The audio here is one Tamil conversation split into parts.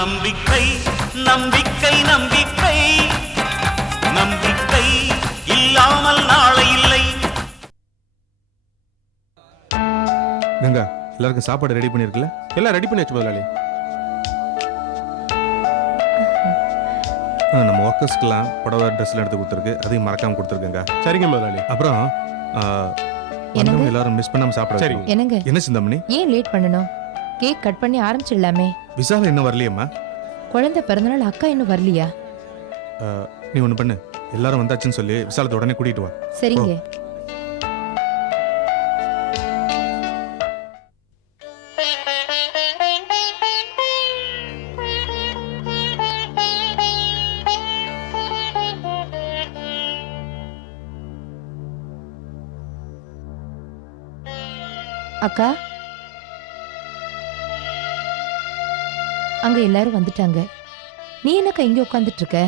நம்பிக்கை நம்பிக்கை நம்பிக்கை நம்பிக்கை இல்லாமல் நாளை இல்லை. கங்கா, எல்லாருக்கும் சாப்பாடு ரெடி பண்ணிருக்கல? எல்லாம் ரெடி பண்ணியாச்சு முதலாளி. நம்ம ஒர்க்கர்ஸ்க்கெல்லாம் புடவை ட்ரெஸ்லாம் எடுத்து கொடுத்துருக்கு, அதையும் மறக்காம கொடுத்துருக்கேங்க. சரிங்க முதலாளி. அப்புறம் எல்லாரும் மிஸ் பண்ணாம சாப்பிட. சரி. என்னங்க என்ன சிந்தாமணி, ஏன் லேட் பண்ணணும்? கேக் கட் பண்ணி ஆரம்பிச்சிடலாமே. விசால இன்னும் வரலையம்மா? குழந்தை பிறந்தநாள் அக்கா இன்னும் வரலையா? நீ ஒண்ணு பண்ணு, எல்லாரும் வந்தாச்சுன்னு சொல்லி விசாலத்தை உடனே கூட்டிட்டு வா. சரிங்க. அக்கா, அங்க எல்லாரும் வந்துட்டாங்க. நீ என்னக்கா இங்க உட்காந்துட்டு இருக்க?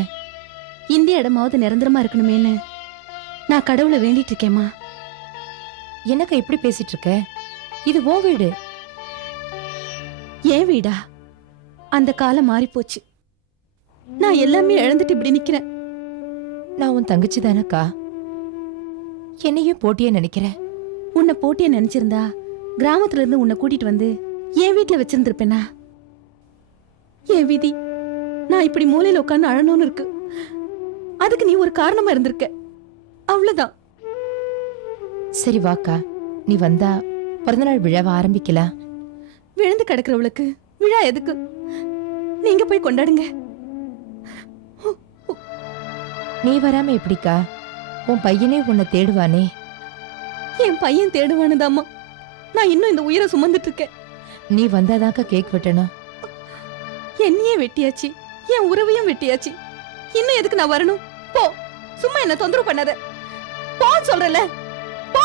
இந்த இடமாவது நிரந்தரமா இருக்கணுமேன்னு நான் கடவுளை வேண்டிட்டு இருக்கேம்மா. என்னக்கா இப்படி பேசிட்டு இருக்க? இது ஓ வீடு. ஏன் வீடா? அந்த காலம் மாறி போச்சு. நான் எல்லாமே இழந்துட்டு இப்படி நிக்கிறேன். நான் உன் தங்கச்சி தானக்கா. என்னையும் போட்டியே நினைக்கிறேன். உன்னை போட்டிய நினைச்சிருந்தா கிராமத்துல இருந்து உன்னை கூட்டிட்டு வந்து என் வீட்டுல வச்சிருந்திருப்பேனா? என் விதி நான் இப்படி மூலையில உட்காந்து அழணும்னு இருக்கு. அதுக்கு நீ ஒரு காரணமா இருந்திருக்க, அவ்வளவுதான். சரி வாக்கா, நீ வந்தா பிறந்தநாள் விழாவை ஆரம்பிக்கலாம். விழுந்து கிடக்குறவளுக்கு விழா எதுக்கு? நீங்க போய் கொண்டாடுங்க. நீ வராம எப்படிக்கா? உன் பையனே உன்னை தேடுவானே. என் பையன் தேடுவானதாமா நான் இன்னும் இந்த உயிரை சுமந்துட்டு இருக்கேன். நீ வந்தாதாக்கா கேக் வெட்டணும். என்னையே வெட்டியாச்சு, என் உறவையும் வெட்டியாச்சு. இன்னும் எதுக்கு நான் வரணும்? போ, சும்மா என்ன தொந்தரவு பண்ணாத. போ சொல்றல, போ.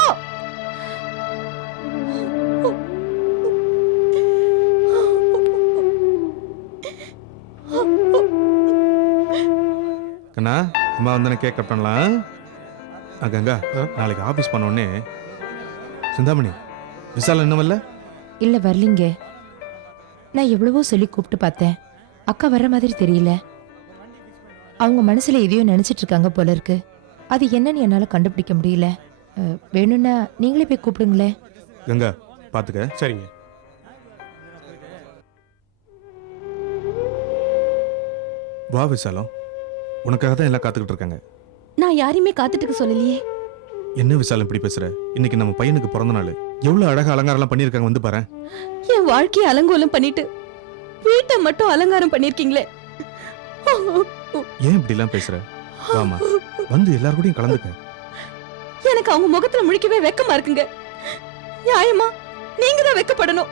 கண்ணா, அம்மா வந்தானே கேக் கட் பண்ணலாம். கங்கா, நாளைக்கு ஆபீஸ் பண்ண உடனே சிந்தாமணி, விசால் என்ன வரல? இல்ல வரலீங்க. நான் எவ்வளவோ சொல்லி கூப்பிட்டு பார்த்தேன். அக்கா வர்ற மாதிரி தெரியல. அவங்க மனசுல எதையோ நினைச்சிட்டு இருக்காங்க போல இருக்கு. அது என்னன்னு என்னால கண்டுபிடிக்க முடியல. வேணும்னா நீங்களே போய் கூப்பிடுங்களே. கங்கா, பாத்துக்க. சரிங்க. வா விசாலம், உனக்காக தான் எல்லாம் காத்துக்கிட்டு இருக்காங்க. நான் யாரையுமே காத்துட்டு இருக்க சொல்லலையே. என்ன விசாலம் இப்படி பேசுற? இன்னைக்கு நம்ம பையனுக்கு பிறந்த நாள். எவ்வளவு அழகா அலங்காரம் பண்ணிருக்காங்க, வந்து பாரு. என் வாழ்க்கையை அலங்கோலம் பண்ணிட்டு வீட்டை மட்டும் அலங்காரம் பண்ணிருக்கீங்களே. ஏன் இப்படி எல்லாம் பேசுற? வாமா, வந்து எல்லாரும் கூடயும் கலந்துக்க. எனக்கு அவங்க முகத்துல முழிக்கவே வெக்கமா இருக்குங்க. நியாயமா நீங்க தான் வெக்கப்படணும்.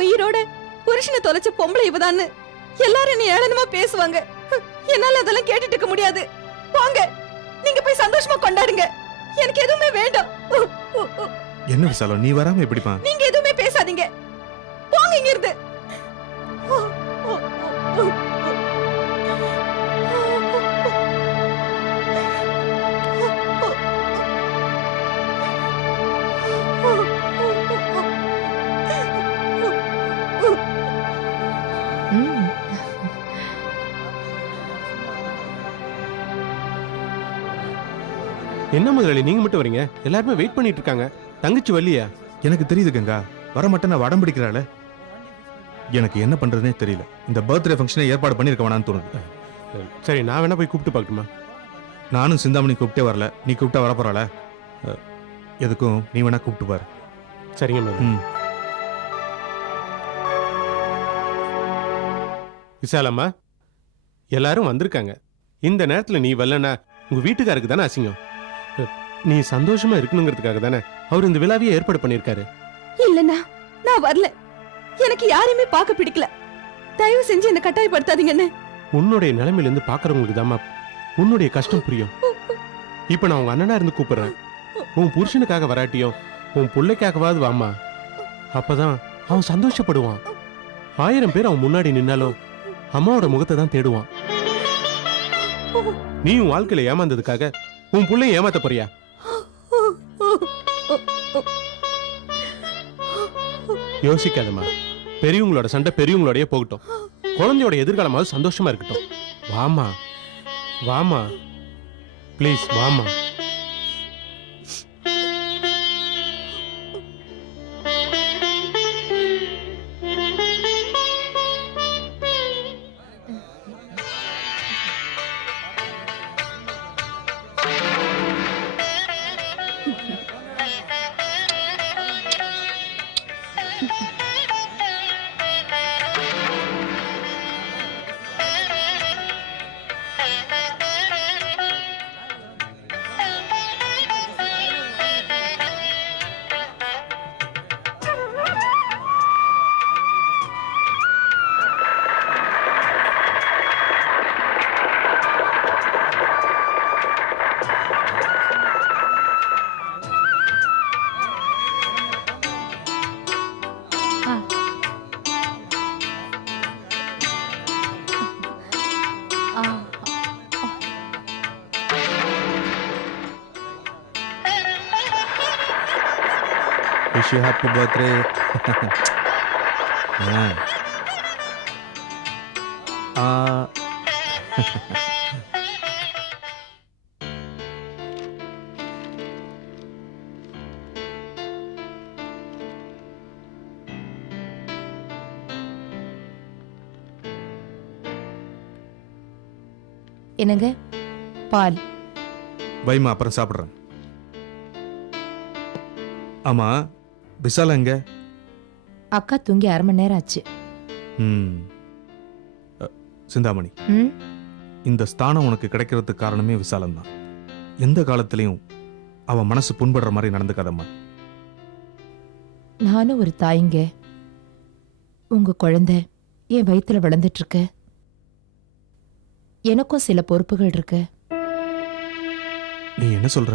உயிரோட புருஷனை தொலைச்ச பொம்பளை இவதான்னு எல்லாரும் என்ன ஏளனமா பேசுவாங்க. என்னால அதெல்லாம் கேட்டுட்டு இருக்க முடியாது. வாங்க, நீங்க போய் சந்தோஷமா கொண்டாடுங்க. எனக்கு எதுவுமே வேண்டாம். என்ன விசாலம், நீ வராம எப்படிப்பா? நீங்க எதுவுமே பேசாதீங்க, போங்க இங்க இருந்து. என்ன முதலாளி நீங்க மட்டும் வரீங்க? எல்லாருமே வெயிட் பண்ணிட்டு இருக்காங்க. தங்கச்சி வரலையா? எனக்கு தெரியுது கங்கா, வர மாட்டேன் நான் வடம் பிடிக்கிறாள். எனக்கு என்ன பண்றதுனே தெரியல. இந்த பர்த்டே ஃபங்க்ஷனை ஏற்பாடு பண்ணிருக்க வேணான்னு தோணுது. சரி, நான் வேணா போய் கூப்பிட்டு பார்க்கட்டுமா? நானும் சிந்தாமணி கூப்பிட்டே வரல, நீ கூப்பிட்டா வர போறாள? எதுக்கும் நீ வேணா கூப்பிட்டு பாரு. சரிங்க மேடம். விசாலம்மா, எல்லாரும் வந்திருக்காங்க. இந்த நேரத்துல நீ வரலன்னா உங்க வீட்டுக்காருக்கு தானே அசிங்கம். நீ சந்தோஷமா இருக்கணுங்கிறதுக்காக தானே அவர் இந்த விழாவையே ஏற்பாடு பண்ணிருக்காரு. இல்லன்னா நான் வரல. எனக்கு யாரையுமே பார்க்க பிடிக்கல. தயவு செஞ்சு என்ன கட்டாயப்படுத்தாதீங்கன்னு. உன்னுடைய நிலைமையில இருந்து பாக்குறவங்களுக்கு தாமா உன்னுடைய கஷ்டம் புரியும். இப்ப நான் உங்க அண்ணனா இருந்து கூப்பிடுறேன். உன் புருஷனுக்காக வராட்டியும் உன் பிள்ளைக்காகவாது வாமா. அப்பதான் அவன் சந்தோஷப்படுவான். 1000 பேர் அவன் முன்னாடி நின்னாலும் அம்மாவோட முகத்தை தான் தேடுவான். நீ உன் வாழ்க்கையில ஏமாந்ததுக்காக உன் புள்ளைய ஏமாத்த போறியா? யோசிக்காதம்மா. பெரியவங்களோட சண்டை பெரியவங்களோடயே போகட்டும். குழந்தையோட எதிர்காலமாவது சந்தோஷமா இருக்கட்டும். வாமா வாமா, ப்ளீஸ் வாமா. Wish you happy birthday. என்னங்க? பால். வைமா, அப்புறம் சாப்பிட்றேன். ஆமா, விசாலா எங்க? அக்கா தூங்கி 1/2 மணி நேரம் ஆச்சு. சிந்தாமணி, ம் இந்த ஸ்தானம் உனக்கு கிடைக்கிறதுக்கு காரணமே விசாலம் தான். எந்த காலத்திலையும் அவன் மனசு புண்படுற மாதிரி நடந்துக்காதம்மா. நானும் ஒரு தாய்ங்க. உங்க குழந்தை என் வயித்துல வளர்ந்துட்டு இருக்கு. எனக்கும் சில பொறுப்புகள் இருக்கு. நீ என்ன சொல்ற?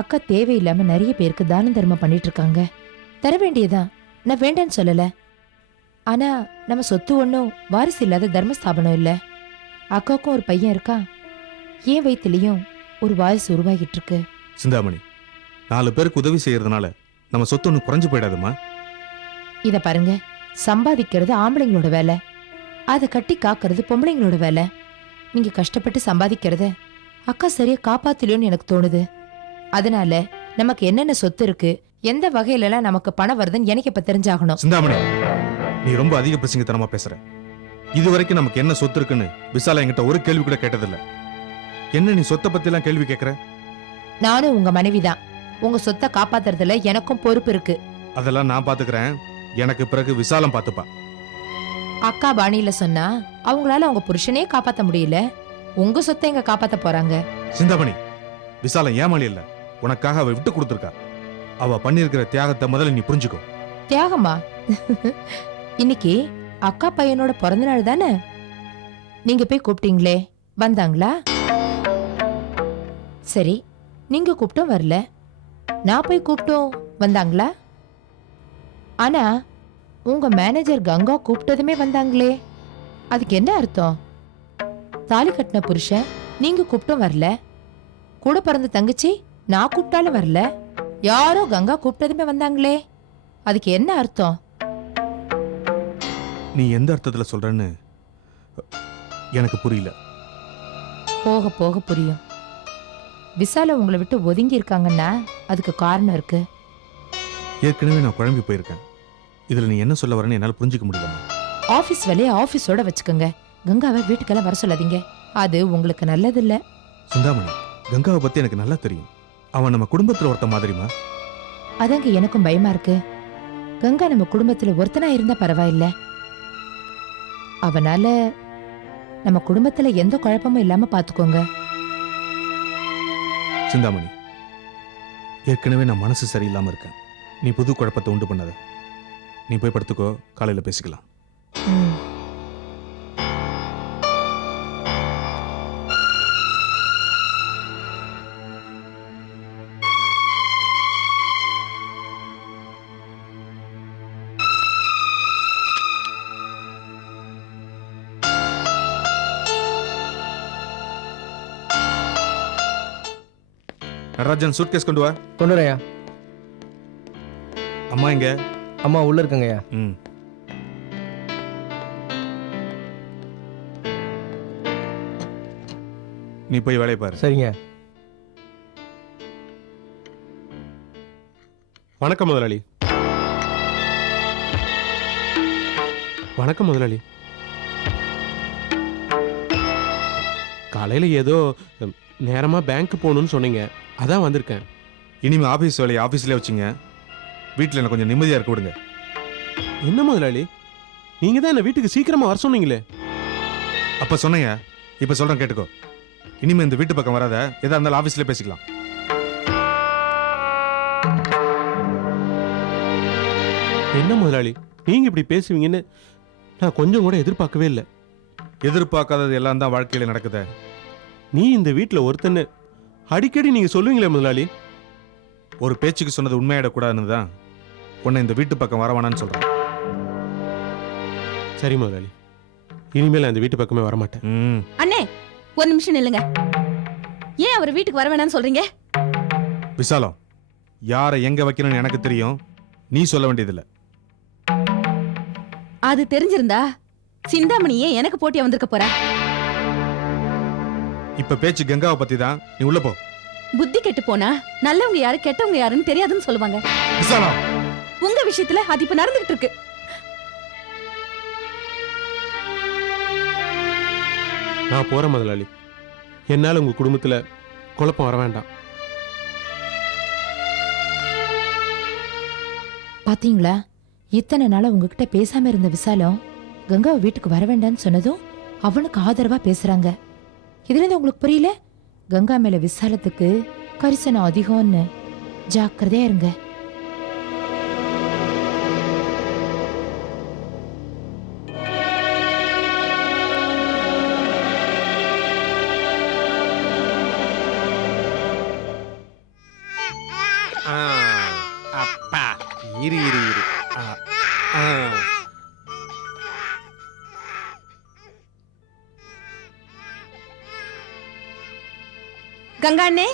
அக்கா தேவையில்லாம நிறைய பேருக்கு தான தர்மம் பண்ணிட்டு இருக்காங்க. தர வேண்டியதான், நான் வேண்டான்னு சொல்லல. ஆனா நம்ம சொத்து ஒன்றும் வாரிசு இல்லாத தர்மஸ்தாபனம் இல்ல. அக்காவுக்கும் ஒரு பையன் இருக்கா. என் வயிற்றுலயும் ஒரு வாரிசு உருவாகிட்டு இருக்கு. சிந்தாமணி, 4 பேருக்கு உதவி செய்யறதுனால நம்ம சொத்து ஒன்று குறைஞ்சு போயிடாதுமா. இத பாருங்க, சம்பாதிக்கிறது ஆம்பளைங்களோட வேலை, அதை கட்டி காக்கிறது பொம்பளைங்களோட வேலை. நீங்க கஷ்டப்பட்டு சம்பாதிக்கிறத அக்கா சரியா காப்பாத்தலையோன்னு எனக்கு தோணுது. அதனால நமக்கு என்னென்ன சொத்து இருக்கு, எந்த வகையில எல்லாம் நமக்கு பணம் வருதுன்னு எனக்கு இப்ப தெரிஞ்சாகணும். சிந்தாமணி, நீ ரொம்ப அதிக பிரசங்கத்தனமா பேசுற. இது வரைக்கும் நமக்கு என்ன சொத்து இருக்குன்னு விசாலா என்கிட்ட ஒரு கேள்வி கூட கேட்டதில்ல. என்ன நீ சொத்தை பத்தி எல்லாம் கேள்வி கேட்கற? நானும் உங்க மனைவிதான். உங்க சொத்தை காப்பாத்துறதுல எனக்கும் பொறுப்பு இருக்கு. அதெல்லாம் நான் பாத்துக்கிறேன். எனக்கு பிறகு விசாலம் பாத்துப்பா. அக்கா பாணியில சொன்னா அவங்களால அவங்க புருஷனே காப்பாத்த முடியல, உங்க சொத்தை எங்க காப்பாத்த போறாங்க? சிந்தாமணி, விசாலம் ஏமாளி இல்ல. உனக்காக அவ விட்டு கொடுத்துருக்கா. அவ பண்ணிருக்கிற தியாகத்தை முதல்ல நீ புரிஞ்சுக்கோ. தியாகமா? இன்னைக்கு அக்கா பையனோட பிறந்த நாள் தானே. நீங்க போய் கூப்பிட்டீங்களே, வந்தாங்களா? சரி, நீங்க கூப்பிட்டும் வரல, நான் போய் கூப்பிட்டும் வந்தாங்களா? ஆனா உங்க மேனேஜர் கங்கா கூப்பிட்டதுமே வந்தாங்களே, அதுக்கு என்ன அர்த்தம்? தாலி கட்டின புருஷன் நீங்க கூப்பிட்டும் வரல, கூட பிறந்த தங்கச்சி நான் கூப்பிட்டாலும் வரல, யாரோ கங்கா கூப்பிட்டதுமே வந்தாங்களே, அதுக்கு என்ன அர்த்தம்? நீ எந்த அர்த்தத்துல சொல்றன்னு எனக்கு புரியல. போக போக புரியும். விசால உங்களை விட்டு ஒதுங்கி இருக்காங்கன்னா அதுக்கு காரணம் இருக்கு. ஏற்கனவே நான் குழம்பி போயிருக்கேன். இதுல நீ என்ன சொல்ல வரேன்னு என்னால புரிஞ்சுக்க முடியல. ஆபீஸ் வேலையை ஆபீஸோட வச்சுக்கோங்க. கங்காவை வீட்டுக்கெல்லாம் வர சொல்லாதீங்க, அது உங்களுக்கு நல்லது இல்ல. சிந்தாமணி, கங்காவை பத்தி எனக்கு நல்லா தெரியும். அவன் நம்ம குடும்பத்துல ஒருத்த மாதிரிமா. அதங்க எனக்கும் பயமா இருக்கு. கங்கா நம்ம குடும்பத்துல ஒருத்தனா இருந்தா பரவாயில்ல, அவனால நம்ம குடும்பத்துல எந்த குழப்பமும் இல்லாம பாத்துக்கோங்க. சிந்தாமணி, ஏற்கனவே நான் மனசு சரியில்லாம இருக்கேன். நீ புது குழப்பத்தை உண்டு பண்ணாத. நீ போய் படுத்துக்கோ, காலையில பேசிக்கலாம். ம். நடராஜன், சூட்கேஸ் கொண்டு வா. கொண்டு வரேயா. அம்மா எங்க? அம்மா உள்ள இருக்குங்கய்யா. ம். நீ போய் வேலையை பாரு. சரிங்க. வணக்கம் முதலாளி. வணக்கம் முதலாளி. காலையில ஏதோ நேரமா பேங்க் போகணும்னு சொன்னீங்க, அதான் வந்திருக்கேன். இனிமே ஆபீஸ் வேலையை ஆபீஸ்லயே வச்சுங்க. வீட்டில் எனக்கு கொஞ்சம் நிம்மதியா இருக்க விடுங்க. என்ன முதலாளி, நீங்க தான் என்ன வீட்டுக்கு சீக்கிரமா வர சொன்னீங்களே. அப்ப சொன்னீங்க, இப்ப சொல்றேன் கேட்டுக்கோ. இனிமே இந்த வீட்டு பக்கம் வராத, எதா இருந்தாலும் ஆபீஸ்ல பேசிக்கலாம். என்ன முதலாளி, நீங்க இப்படி பேசுவீங்கன்னு நான் கொஞ்சம் கூட எதிர்பார்க்கவே இல்லை. எதிர்பார்க்காதது எல்லாம் தான் வாழ்க்கையில நடக்குது. நீ இந்த வீட்டுல ஒருத்தன்னு அடிக்கடி நீங்க சொல்லுவீங்களே முதலாளி. ஒரு பேச்சுக்கு சொன்னது உண்மையாயிடக்கூடாதுன்னு தான் உன்னை இந்த வீட்டு பக்கம் வர வேணான்னு சொல்றேன். சரி முதலாளி, இனிமேல் அந்த வீட்டு பக்கமே வரமாட்டேன். அண்ணே ஒரு நிமிஷம் நில்லுங்க. ஏன் அவர் வீட்டுக்கு வர வேணாம்னு சொல்றீங்க? விசாலம், யாரை எங்க வைக்கணும்னு எனக்கு தெரியும், நீ சொல்ல வேண்டியதில்லை. அது தெரிஞ்சிருந்தா சிந்தாமணி ஏன் எனக்கு போட்டியா வந்திருக்க போறா? இப்ப பேச்சு கங்காவை பத்தி தான். நீ உள்ள போ. புத்தி கெட்டு போனா நல்லவங்க யாரு கெட்டவங்க யாருன்னு தெரியாதுன்னு சொல்லுவாங்க. விசாலம், உங்க விஷயத்துல அது இப்ப நடந்துகிட்டு இருக்கு. நான் போறேன் முதலாளி. என்னால உங்க குடும்பத்துல குழப்பம் வர வேண்டாம். பாத்தீங்களா, இத்தனை நாளா உங்ககிட்ட பேசாம இருந்த விசாலம் கங்காவை வீட்டுக்கு வர வேண்டாம்னு சொன்னதும் அவனுக்கு ஆதரவா பேசுறாங்க. இதுல இருந்து உங்களுக்கு புரியல? கங்கா மேல விசாலத்துக்கு கரிசனம் அதிகம்னு. ஜாக்கிரதையா இருங்க. அப்பா இரு இரு இரு. கங்கா அண்ணே,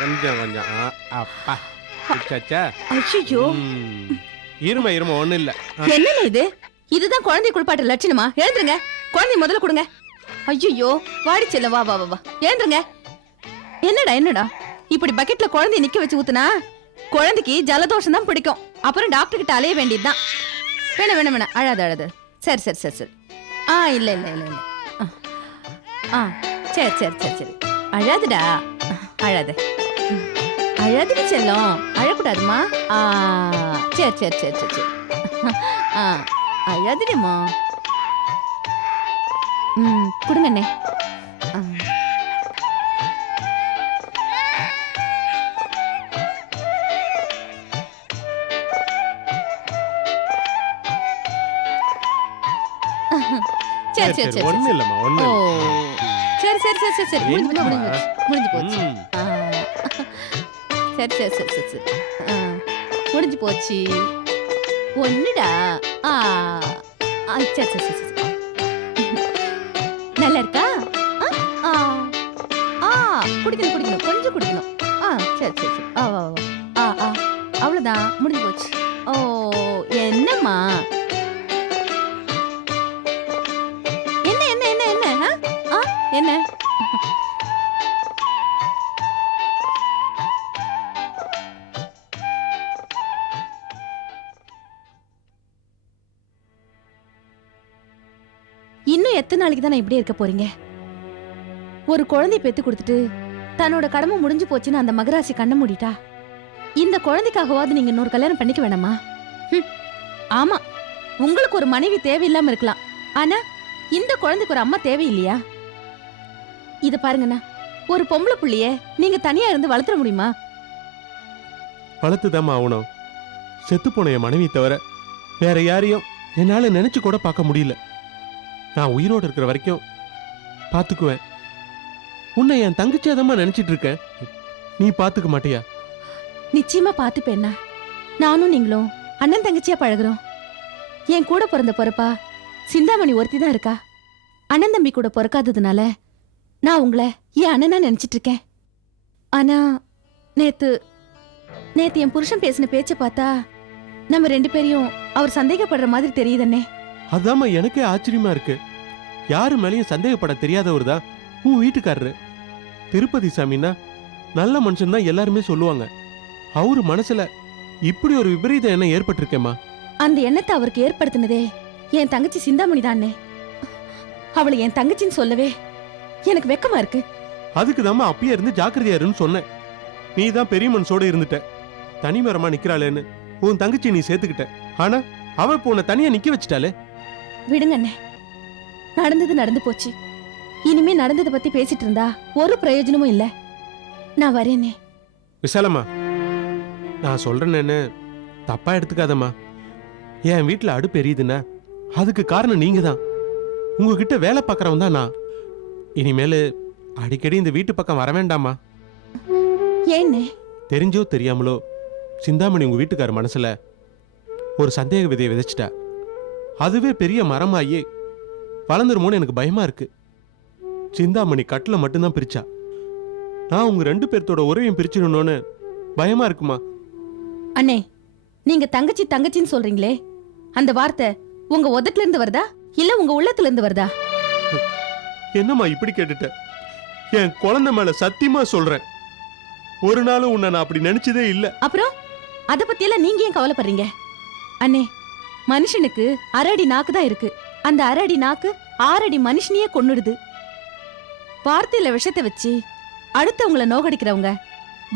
கொஞ்சம் கொஞ்சம். அப்பா சச்சா. ஐயோ இருமா இருமா, ஒண்ணு இல்ல. என்னண்ணே இது? இதுதான் குழந்தை குளிப்பாட்டுற லட்சணமா? எழுந்துருங்க. குழந்தை முதல்ல கொடுங்க. ஐயோ வாடி செல்ல, வா வா வா, எழுந்துருங்க. என்னடா என்னடா இப்படி பக்கெட்ல குழந்தைய நிக்க வச்சு ஊத்துனா குழந்தைக்கு ஜலதோஷம் தான் பிடிக்கும். அப்புறம் டாக்டர் கிட்ட அலைய வேண்டியதுதான். வேணாம் வேணாம் வேணாம், அழாத அழாத. சரி சரி சரி சரி. இல்ல இல்ல இல்ல இல்ல. சரி சரி சரி சரி, அழாதுடா, அழாத. அழாதுடி செல்லம், அழக்கூடாதுமா. சரி சரி சரி சரி சரி. அழாதுடிமா. கொடுங்க அண்ணே. சரி சரி சரி. ஒண்ணு இல்லம்மா, ஒண்ணு ஓ இல்ல. சரி சரி சரி சரி சரி, முடிஞ்சு போச்சு. சரி சரி சரி சரி சரி, முடிஞ்சு போச்சு. ஒண்ணுடா. சரி சரி சரி சரி, நல்லா இருக்கா? குடிக்கணும் குடிக்கணும், கொஞ்சம் குடிக்கணும். சரி சரி சரி. அவ்வளவுதான், முடிஞ்சு போச்சு. ஓ என்னம்மா, என்ன என்ன என்ன என்ன என்ன? இன்னும் எத்தனை நாளைக்கு தான் இப்படியே இருக்க போறீங்க? ஒரு குழந்தை பெத்து கொடுத்துட்டு தன்னோட கடமை முடிஞ்சு போச்சுன்னு அந்த மகராசி கண்ண மூடிட்டா இந்த குழந்தைக்காகவாது நீங்க இன்னொரு கல்யாணம் பண்ணிக்க வேணாமா? ஆமா, உங்களுக்கு ஒரு மனைவி தேவையில்லாம இருக்கலாம், ஆனா இந்த குழந்தைக்கு ஒரு அம்மா தேவையில்லையா? இத பாருங்கண்ணா, ஒரு பொம்பளை புள்ளைய நீங்க தனியா இருந்து வளர்த்துற முடியுமா? வளர்த்துதாம்மா ஆகணும். செத்து போன என் மனைவி தவிர வேற யாரையும் என்னால நினைச்சு கூட பார்க்க முடியல. நான் உயிரோடு இருக்கிற வரைக்கும் பாத்துக்குவேன். உன்னை என் தங்கச்சியாதம்மா நினைச்சிட்டு இருக்கேன். நீ பாத்துக்க மாட்டியா? நிச்சயமா பாத்துப்பேன்னா. நானும் நீங்களும் அண்ணன் தங்கச்சியா பழகுறோம். என் கூட பிறந்த பொறுப்பா சிந்தாமணி ஒருத்தி தான் இருக்கா. அண்ணன் தம்பி கூட பிறக்காததுனால நான் உங்களை என் அண்ணனா நினைச்சிட்டு இருக்கேன். ஆனா நேத்து என் புருஷன் பேசின பேச்ச பார்த்தா நம்ம 2 பேரையும் அவர் சந்தேகப்படுற மாதிரி தெரியுதண்ணே. அதாம்மா எனக்கே ஆச்சரியமா இருக்கு. யாரு மேலேயும் சந்தேகப்பட தெரியாதவர் தான் உன் வீட்டுக்காரரு. திருப்பதி சாமின்னா நல்ல மனுஷன் தான் எல்லாருமே சொல்லுவாங்க. அவரு மனசுல இப்படி ஒரு விபரீத எண்ணம் ஏற்பட்டிருக்கேம்மா. அந்த எண்ணத்தை அவருக்கு ஏற்படுத்தினதே என் தங்கச்சி சிந்தாமணி தானே. அவளை என் தங்கச்சின்னு சொல்லவே எனக்கு வெக்கமா இருக்கு. அதுக்கு தாம்மா அப்பயே இருந்து ஜாக்கிரதையா இருன்னு சொன்னேன். நீ தான் பெரிய மனசோட இருந்துட்ட. தனிமரமா நிக்கிறாளேன்னு உன் தங்கச்சி நீ சேர்த்துக்கிட்ட. ஆனா அவ இப்போ உன்னை தனியா நிக்க வச்சுட்டாலே. விடுங்க அண்ணே, நடந்தது நடந்து போச்சு. இனிமே நடந்ததை பத்தி பேசிட்டு இருந்தா ஒரு பிரயோஜனமும் இல்ல. நான் வரேனே. விசாலம்மா, நான் சொல்றேன்னு தப்பா எடுத்துக்காதம்மா. என் வீட்டுல அடுப்பு எரியுதுன்னா அதுக்கு காரணம் நீங்க தான். உங்ககிட்ட வேலை பார்க்கறவன் தான் நான். இனிமேலு அடிக்கடி இந்த வீட்டு பக்கம் வர வேண்டாமா? ஏன்னே? தெரிஞ்சோ தெரியாமலோ சிந்தாமணி உங்க வீட்டுக்கார மனசுல ஒரு சந்தேக விதையை விதைச்சிட்டா. அதுவே பெரிய மரமாயி வளர்ந்துருமோன்னு எனக்கு பயமா இருக்கு. சிந்தாமணி கட்டில மட்டும்தான் பிரிச்சா. நான் உங்க 2 பேர்த்தோட உறவையும் பிரிச்சிடணும்னு பயமா இருக்குமா? அண்ணே, நீங்க தங்கச்சி தங்கச்சின்னு சொல்றீங்களே, அந்த வார்த்தை உங்க உதட்டுல இருந்து வருதா இல்ல உங்க உள்ளத்துல இருந்து வருதா? என்னம்மா இப்படி கேட்டுட்ட? என் குழந்தை மேல சத்தியமா சொல்றேன், ஒரு நாளும் உன்னை நான் அப்படி நினைச்சதே இல்ல. அப்புறம் அத பத்தி எல்லாம் நீங்க ஏன் கவலைப்படுறீங்க? அண்ணே, மனுஷனுக்கு 1/2 அடி நாக்கு தான் இருக்கு. அந்த 1/2 அடி நாக்கு 6 அடி மனுஷனையே கொன்னுடுது. வார்த்தையில விஷத்தை வச்சு அடுத்தவங்கள நோகடிக்கிறவங்க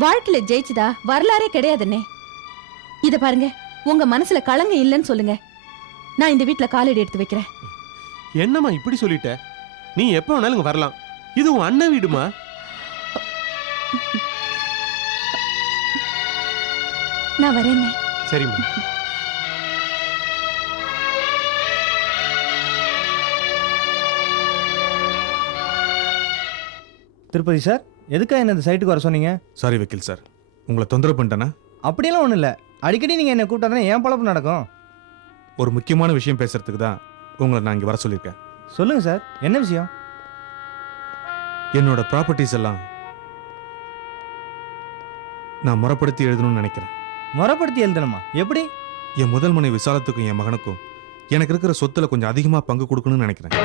வாழ்க்கையில ஜெயிச்சதா வரலாறே கிடையாதுன்னே. இத பாருங்க, உங்க மனசுல களங்கம் இல்லைன்னு சொல்லுங்க. நான் இந்த வீட்டுல காலடி எடுத்து வைக்கிறேன். என்னம்மா இப்படி சொல்லிட்ட? நீ எப்ப வேணாலும் இங்க வரலாம். இது உன் அண்ணன் வீடுமா? நான் வரேன்னே. சரிம்மா. திருப்பதி சார், எதுக்காக என்ன இந்த சைட்டுக்கு வர சொன்னீங்க? சாரி வக்கீல் சார், உங்களை தொந்தரவு பண்ணிட்டேனா? அப்படியெல்லாம் ஒன்றும் இல்லை. அடிக்கடி நீங்கள் என்னை கூப்பிட்டா தானே என் பழப்பு நடக்கும். ஒரு முக்கியமான விஷயம் பேசுறதுக்கு தான் உங்களை நான் இங்கே வர சொல்லியிருக்கேன். சொல்லுங்கள் சார், என்ன விஷயம்? என்னோட ப்ராப்பர்ட்டிஸ் எல்லாம் நான் முறைப்படுத்தி எழுதணும்னு நினைக்கிறேன். முறைப்படுத்தி எழுதணுமா? எப்படி? என் முதல் மனைவி விசாலத்துக்கும் என் மகனுக்கும் எனக்கு இருக்கிற சொத்துல கொஞ்சம் அதிகமாக பங்கு கொடுக்கணும்னு நினைக்கிறேன்.